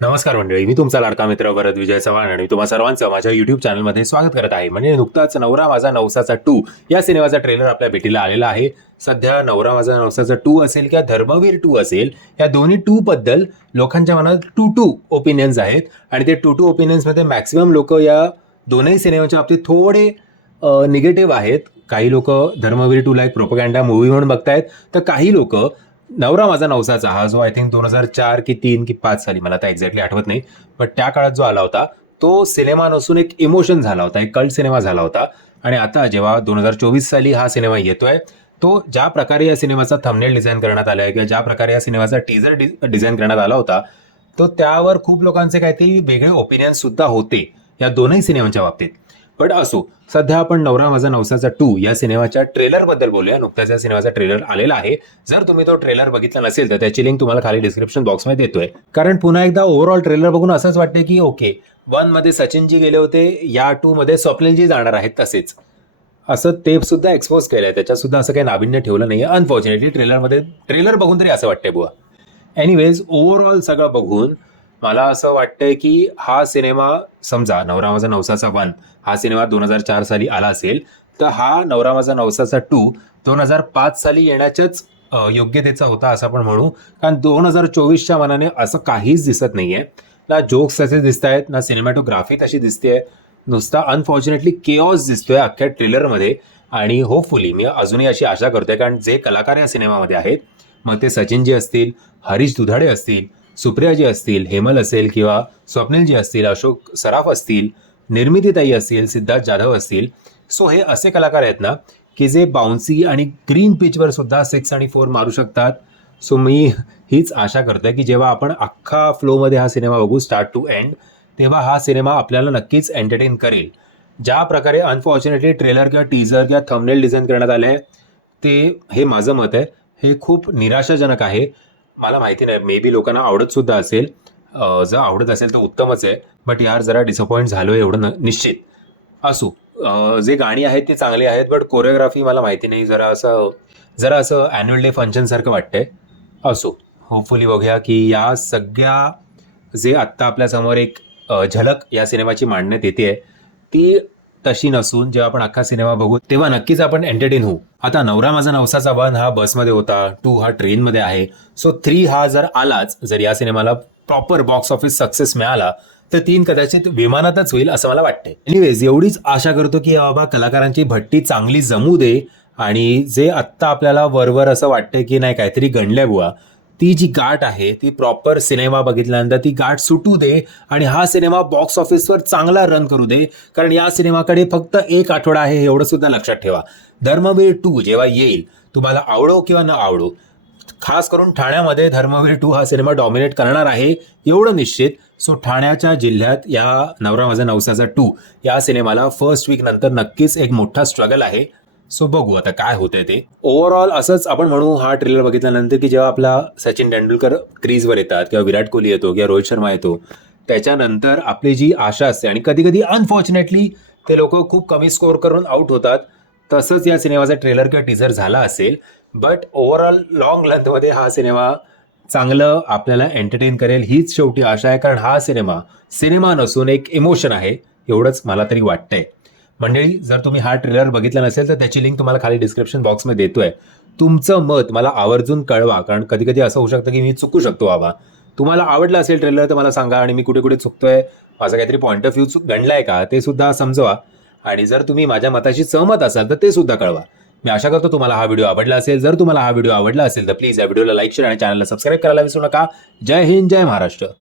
नमस्कार मंडळी, मी तुमचा लाडका मित्र वरद विजय चव्हाण आणि तुम्हा सर्वांचं माझ्या युट्यूब चॅनलमध्ये स्वागत करत आहे. म्हणजे नुकताच नवरा माझा नवसाचा 2 या सिनेमाचा ट्रेलर आपल्या भेटीला आलेला आहे. सध्या नवरा माझा नवसाचा 2 असेल किंवा धर्मवीर 2 असेल, या दोन्ही 2 बद्दल लोकांच्या मनात 2 ओपिनियन्स आहेत आणि ते 2 ओपिनियन्समध्ये मॅक्सिमम लोक या दोनही सिनेमाच्या बाबतीत थोडे निगेटिव्ह आहेत. काही लोक धर्मवीर 2 ला एक प्रोपगँडा मूवी म्हणून बघतायत, तर काही लोक नवरा माझा नवसाचा हा जो आय थिंक 2004 की 3 की 5 साली, मला आता एक्झॅक्टली आठवत नाही, पण त्या काळात जो आला होता तो सिनेमा नसून एक इमोशन झाला होता, एक कल्ट सिनेमा झाला होता. आणि आता जेव्हा 2024 साली हा सिनेमा येतोय, तो ज्या प्रकारे या सिनेमाचा थंबनेल डिझाईन करण्यात आलाय किंवा ज्या प्रकारे या सिनेमाचा टीजर डिझाईन करण्यात आला होता, तो त्यावर खूप लोकांचे काहीतरी वेगळे ओपिनियन्स सुद्धा होते या दोनही सिनेमांच्या बाबतीत. बट असो, सध्या आपण नवरा माझा नवसाचा 2 या सिनेमाच्या ट्रेलर बद्दल बोलूया. नुकत्याच या सिनेमाचा ट्रेलर आलेला आहे. जर तुम्ही तो ट्रेलर बघितला नसेल तर त्याची लिंक तुम्हाला खाली डिस्क्रिप्शन बॉक्समध्ये देतोय. कारण पुन्हा एकदा ओव्हरऑल ट्रेलर बघून असंच वाटतंय की ओके, 1 मध्ये सचिनजी गेले होते, या 2 मध्ये स्वप्नीलजी जाणार आहेत तसेच, असं ते सुद्धा एक्सपोज केलंय. त्याच्यात सुद्धा असं काही नाविन्य ठेवलं नाहीये अनफॉर्च्युनेटली. ट्रेलर बघून तरी असं वाटतंय बुवा. एनिवेज, ओव्हरऑल सगळं बघून मला असं वाटतंय की हा सिनेमा, समजा नवरा माझा नवसाचा 1 हा सिनेमा 2004 साली आला असेल, तर हा नवरा माझा नवसाचा 2 2005 साली येण्याच्याच योग्यतेचा होता असं आपण म्हणू. कारण 2024च्या मनाने असं काहीच दिसत नाहीये. ना जोक्स तसे दिसत आहेत, ना सिनेमॅटोग्राफी तशी दिसतेय. नुसता अनफॉर्च्युनेटली केऑस दिसतोय अख्ख्या ट्रेलरमध्ये. आणि होपफुली मी अजूनही अशी आशा करतोय, कारण जे कलाकार या सिनेमामध्ये आहेत, मग ते सचिनजी असतील, हरीश दुधाडे असतील, सुप्रियाजी असतील, हेमल असेल किंवा स्वप्नीलजी असतील, अशोक सराफ असतील, निर्मितीताई असतील, सिद्धार्थ जाधव असतील, सो हे असे कलाकार आहेत ना की जे बाउन्सी आणि ग्रीन पिचवर सुद्धा 6 आणि 4 मारू शकतात. सो मी हीच आशा करतोय की जेव्हा आपण अख्खा फ्लोमध्ये हा सिनेमा बघू स्टार्ट टू एंड, तेव्हा हा सिनेमा आपल्याला नक्कीच एंटरटेन करेल. ज्या प्रकारे अनफॉर्च्युनेटली ट्रेलर किंवा टीजर किंवा थंबनेल डिझाईन करण्यात आले आहे, ते, हे माझं मत आहे, हे खूप निराशाजनक आहे. मला माहिती नाही, मे बी लोकांना आवडत सुद्धा असेल. जर आवडत असेल तर उत्तमच आहे. बट यार, जरा डिसअपॉइंट झालोय एवढं निश्चित. असो, जे गाणी आहेत ती चांगली आहेत, बट कोरिओग्राफी मला माहिती नाही, जरा असं ॲन्युअल डे फंक्शन सारखं वाटतंय. असो, होपफुली बघूया की या सगळ्या, जे आत्ता आपल्यासमोर एक झलक या सिनेमाची मांडण्यात येते, ती तशी नसून जेव्हा आपण अख्खा सिनेमा बघू तेव्हा नक्कीच आपण एंटरटेन होऊ. आता नवरा माझा नवसाचा 1 हा बसमध्ये होता, 2 हा ट्रेनमध्ये आहे, सो 3 हा जर आलाच, जर या सिनेमाला प्रॉपर बॉक्स ऑफिस सक्सेस मिळाला, तर 3 कदाचित विमानातच होईल असं मला वाटतंय. एनिवेज, एवढीच आशा करतो की बाबा कलाकारांची भट्टी चांगली जमू दे आणि जे आत्ता आपल्याला वरवर असं वाटतंय की नाही काहीतरी गणलंय बुवा, ती जी गाठ आहे ती प्रॉपर सिनेमा बघितल्यानंतर ती गाठ सुटू दे आणि हा सिनेमा बॉक्स ऑफिसवर चांगला रन करू दे. कारण या सिनेमाकडे फक्त 1 आठवडा आहे, एवढं सुद्धा लक्षात ठेवा. धर्मवीर 2 जेव्हा येईल, तुम्हाला आवडो किंवा न आवडो, खास करून ठाण्यामध्ये धर्मवीर 2 हा सिनेमा डॉमिनेट करणार आहे एवढं निश्चित. सो ठाण्याच्या जिल्ह्यात या नवरा माझा नवसाचा 2 या सिनेमाला फर्स्ट वीक नंतर नक्कीच एक मोठा स्ट्रगल आहे. सो बघू आता काय होतंय ते. ओव्हरऑल असंच आपण म्हणू हा ट्रेलर बघितल्यानंतर की जेव्हा आपला सचिन तेंडुलकर क्रीजवर येतात किंवा विराट कोहली येतो किंवा रोहित शर्मा येतो, त्याच्यानंतर आपली जी आशा असते, आणि कधी कधी अनफॉर्च्युनेटली ते लोक खूप कमी स्कोअर करून आउट होतात, तसंच या सिनेमाचा ट्रेलर किंवा टीजर झाला असेल. बट ओव्हरऑल लॉंग लेंथमध्ये हा सिनेमा चांगलं आपल्याला एंटरटेन करेल हीच शेवटी आशा आहे. कारण हा सिनेमा नसून एक इमोशन आहे, एवढंच मला तरी वाटतंय. मंडळी, जर तुम्ही हा ट्रेलर बघितला नसेल तर त्याची लिंक तुम्हाला खाली डिस्क्रिप्शन बॉक्समध्ये देतोय. तुमचं मत मला आवर्जून कळवा, कारण कधी कधी असं होऊ शकतं की मी चुकू शकतो बाबा. तुम्हाला आवडला असेल ट्रेलर तर मला सांगा, आणि मी कुठे कुठे चुकतोय, माझा काहीतरी पॉईंट ऑफ व्ह्यू गणलाय का ते सुद्धा समजवा. आणि जर तुम्ही माझ्या मताशी सहमत असाल तर ते सुद्धा कळवा. मी आशा करतो तुम्हाला हा व्हिडिओ आवडला असेल. जर तुम्हाला हा व्हिडिओ आवडला असेल तर प्लीज या व्हिडिओला लाईक, शेअर आणि चॅनलला सबस्क्राईब करायला विसरू नका. जय हिंद, जय महाराष्ट्र.